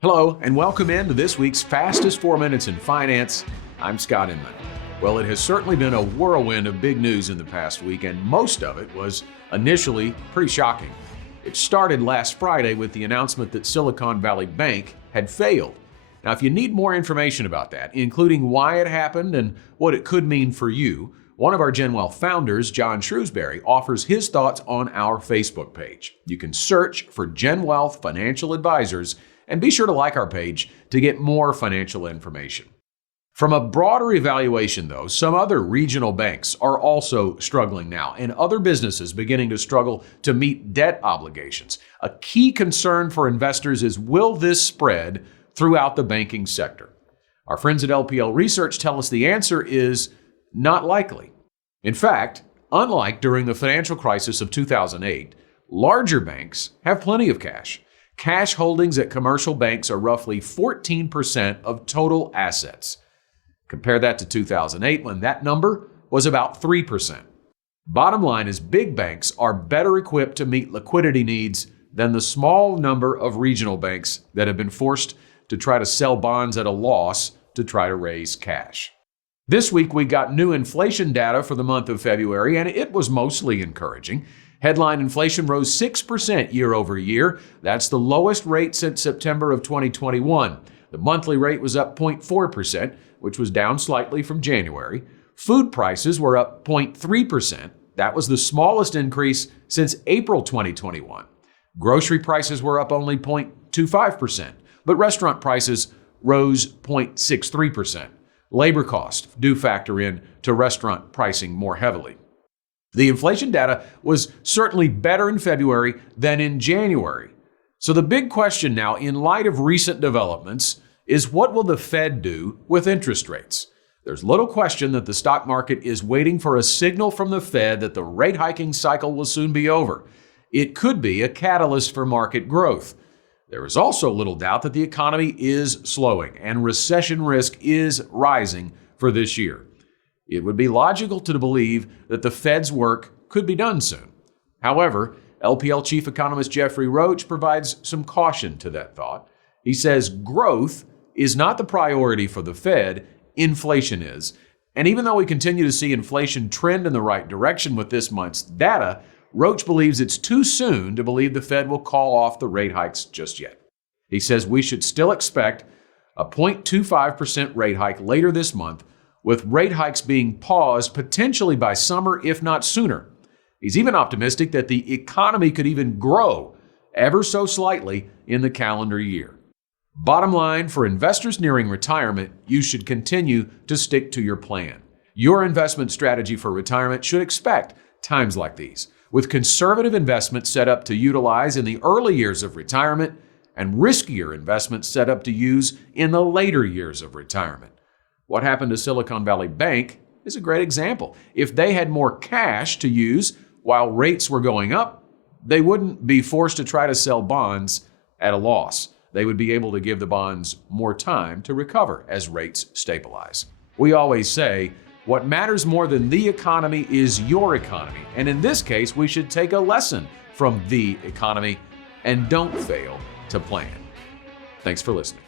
Hello, and welcome into this week's Fastest 4 Minutes in Finance. I'm Scott Inman. Well, it has certainly been a whirlwind of big news in the past week, and most of it was initially pretty shocking. It started last Friday with the announcement that Silicon Valley Bank had failed. Now, if you need more information about that, including why it happened and what it could mean for you, one of our GenWealth founders, John Shrewsbury, offers his thoughts on our Facebook page. You can search for GenWealth Financial Advisors and be sure to like our page to get more financial information. From a broader evaluation, though, some other regional banks are also struggling now, and other businesses beginning to struggle to meet debt obligations. A key concern for investors is, will this spread throughout the banking sector? Our friends at LPL Research tell us the answer is not likely. In fact, unlike during the financial crisis of 2008, larger banks have plenty of cash. Cash holdings at commercial banks are roughly 14% of total assets. Compare that to 2008, when that number was about 3%. Bottom line is, big banks are better equipped to meet liquidity needs than the small number of regional banks that have been forced to try to sell bonds at a loss to try to raise cash. This week, we got new inflation data for the month of February, and it was mostly encouraging. Headline inflation rose 6% year over year. That's the lowest rate since September of 2021. The monthly rate was up 0.4%, which was down slightly from January. Food prices were up 0.3%. That was the smallest increase since April 2021. Grocery prices were up only 0.25%, but restaurant prices rose 0.63%. Labor costs do factor in to restaurant pricing more heavily. The inflation data was certainly better in February than in January. So the big question now, in light of recent developments, is what will the Fed do with interest rates? There's little question that the stock market is waiting for a signal from the Fed that the rate hiking cycle will soon be over. It could be a catalyst for market growth. There is also little doubt that the economy is slowing and recession risk is rising for this year. It would be logical to believe that the Fed's work could be done soon. However, LPL chief economist Jeffrey Roach provides some caution to that thought. He says growth is not the priority for the Fed, inflation is. And even though we continue to see inflation trend in the right direction with this month's data, Roach believes it's too soon to believe the Fed will call off the rate hikes just yet. He says we should still expect a 0.25% rate hike later this month, with rate hikes being paused potentially by summer, if not sooner. He's even optimistic that the economy could even grow ever so slightly in the calendar year. Bottom line, for investors nearing retirement, you should continue to stick to your plan. Your investment strategy for retirement should expect times like these, with conservative investments set up to utilize in the early years of retirement and riskier investments set up to use in the later years of retirement. What happened to Silicon Valley Bank is a great example. If they had more cash to use while rates were going up, they wouldn't be forced to try to sell bonds at a loss. They would be able to give the bonds more time to recover as rates stabilize. We always say, what matters more than the economy is your economy. And in this case, we should take a lesson from the economy and don't fail to plan. Thanks for listening.